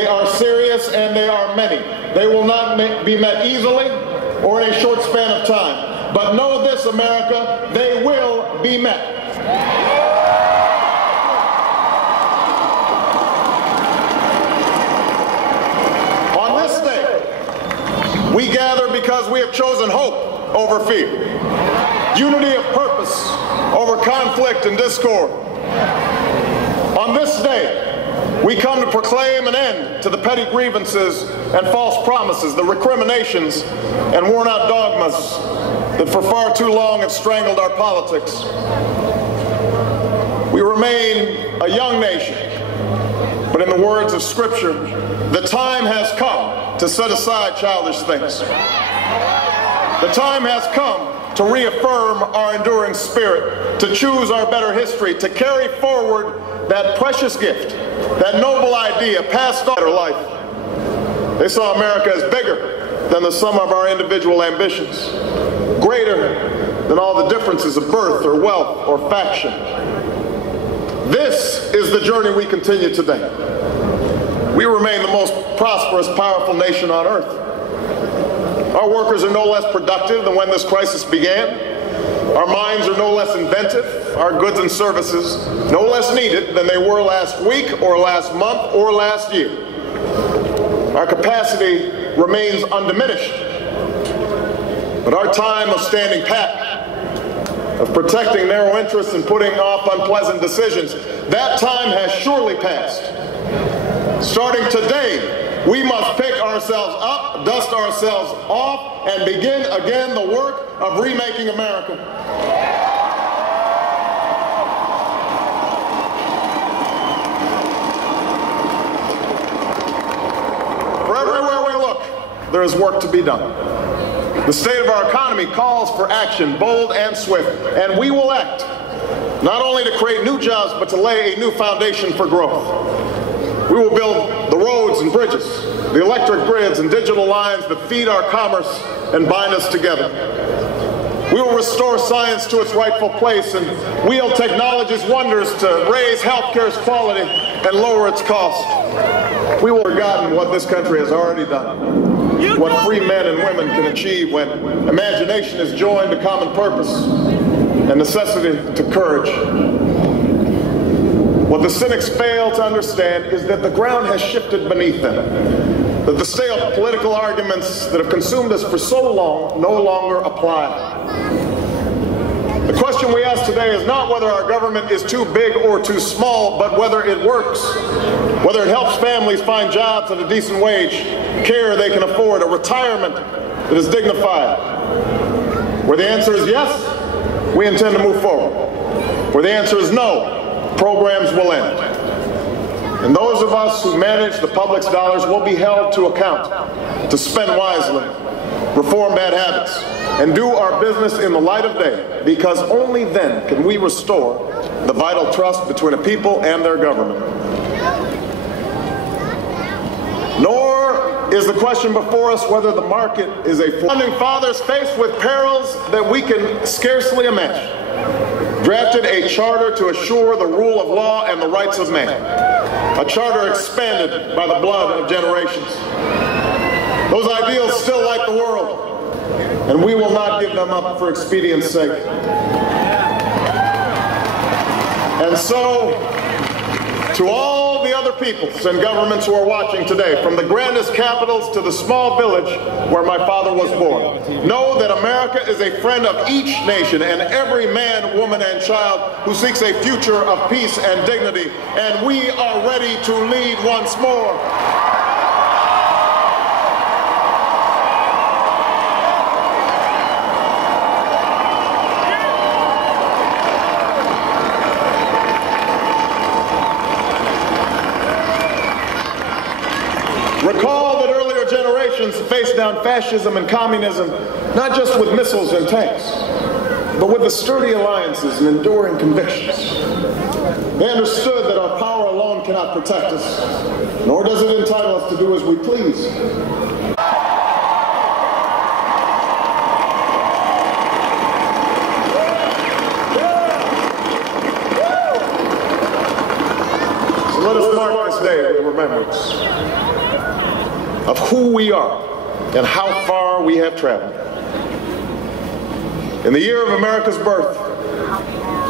They are serious and they are many. They will not be met easily or in a short span of time. But know this, America, they will be met. On this day, we gather because we have chosen hope over fear, unity of purpose over conflict and discord. On this day, we come to proclaim an end to the petty grievances and false promises, the recriminations and worn-out dogmas that for far too long have strangled our politics. We remain a young nation, but in the words of Scripture, the time has come to set aside childish things. The time has come to reaffirm our enduring spirit, to choose our better history, to carry forward that precious gift, that noble idea passed on in life. They saw America as bigger than the sum of our individual ambitions, greater than all the differences of birth or wealth or faction. This is the journey we continue today. We remain the most prosperous, powerful nation on earth. Our workers are no less productive than when this crisis began. Our minds are no less inventive, our goods and services no less needed than they were last week or last month or last year. Our capacity remains undiminished, but our time of standing pat, of protecting narrow interests and putting off unpleasant decisions, that time has surely passed. Starting today, we must pick ourselves up, dust ourselves off, and begin again the work of remaking America. For everywhere we look, there is work to be done. The state of our economy calls for action, bold and swift, and we will act, not only to create new jobs, but to lay a new foundation for growth. We will build the roads and bridges, the electric grids and digital lines that feed our commerce and bind us together. We will restore science to its rightful place and wield technology's wonders to raise healthcare's quality and lower its cost. We will have forgotten what this country has already done, what free men and women can achieve when imagination is joined to common purpose and necessity to courage. What the cynics fail to understand is that the ground has shifted beneath them, that the stale political arguments that have consumed us for so long no longer apply. The question we ask today is not whether our government is too big or too small, but whether it works, whether it helps families find jobs at a decent wage, care they can afford, a retirement that is dignified. Where the answer is yes, we intend to move forward. Where the answer is no, programs will end. And those of us who manage the public's dollars will be held to account to spend wisely, reform bad habits, and do our business in the light of day, because only then can we restore the vital trust between a people and their government. Nor is the question before us whether the market is a founding fathers faced with perils that we can scarcely imagine, drafted a charter to assure the rule of law and the rights of man, a charter expanded by the blood of generations. Those ideals still light the world, and we will not give them up for expedience sake. And so, to all the other peoples and governments who are watching today, from the grandest capitals to the small village where my father was born, know that America is a friend of each nation and every man, woman, and child who seeks a future of peace and dignity, and we are ready to lead once more. Recall that earlier generations faced down fascism and communism, not just with missiles and tanks, but with the sturdy alliances and enduring convictions. They understood that our power alone cannot protect us, nor does it entitle us to do as we please. So let us mark this day with remembrance of who we are and how far we have traveled. In the year of America's birth,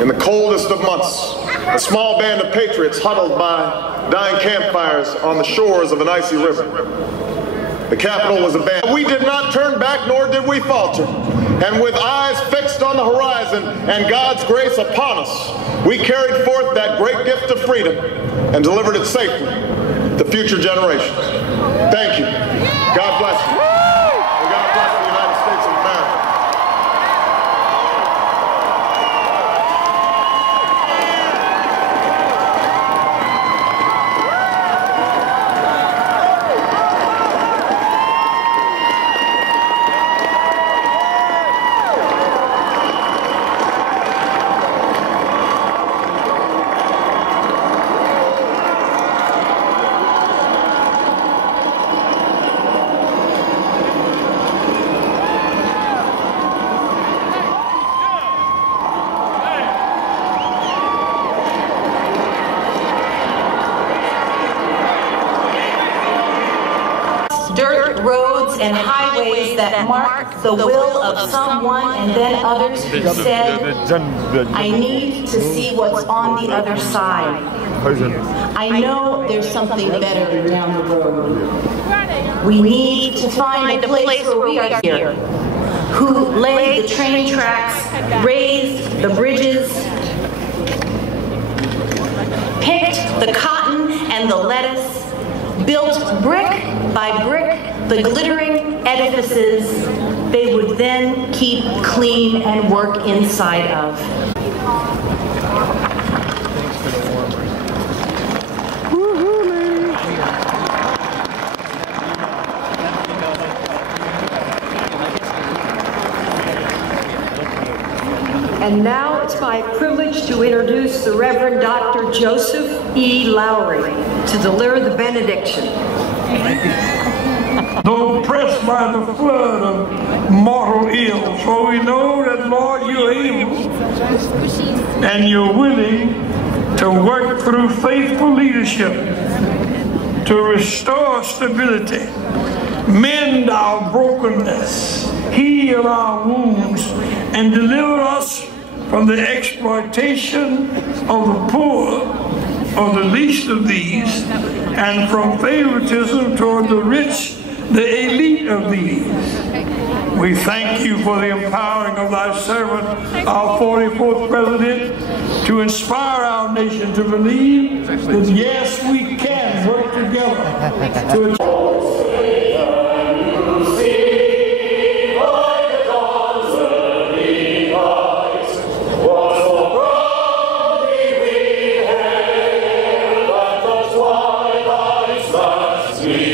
in the coldest of months, a small band of patriots huddled by dying campfires on the shores of an icy river. The Capitol was abandoned. We did not turn back, nor did we falter. And with eyes fixed on the horizon and God's grace upon us, we carried forth that great gift of freedom and delivered it safely to future generations. Thank you. God bless you. And God bless the United States of America. Dirt roads and highways that mark the will of someone and then others who said, I need to see what's on the other side. I know there's something better down the road. We need to find a place where we are here, who laid the train tracks, raised the bridges, picked the cotton and the lettuce, built brick by brick the glittering edifices they would then keep clean and work inside of. And now it's my privilege to introduce the Reverend Dr. Joseph E. Lowry to deliver the benediction. Though oppressed by the flood of mortal ills, for we know that, Lord, you're able and you're willing to work through faithful leadership to restore stability, mend our brokenness, heal our wounds, and deliver us from the exploitation of the poor, or the least of these, and from favoritism toward the rich, the elite of these. We thank you for the empowering of thy servant, our 44th president, to inspire our nation to believe that yes, we can work together to achieve. Sweet.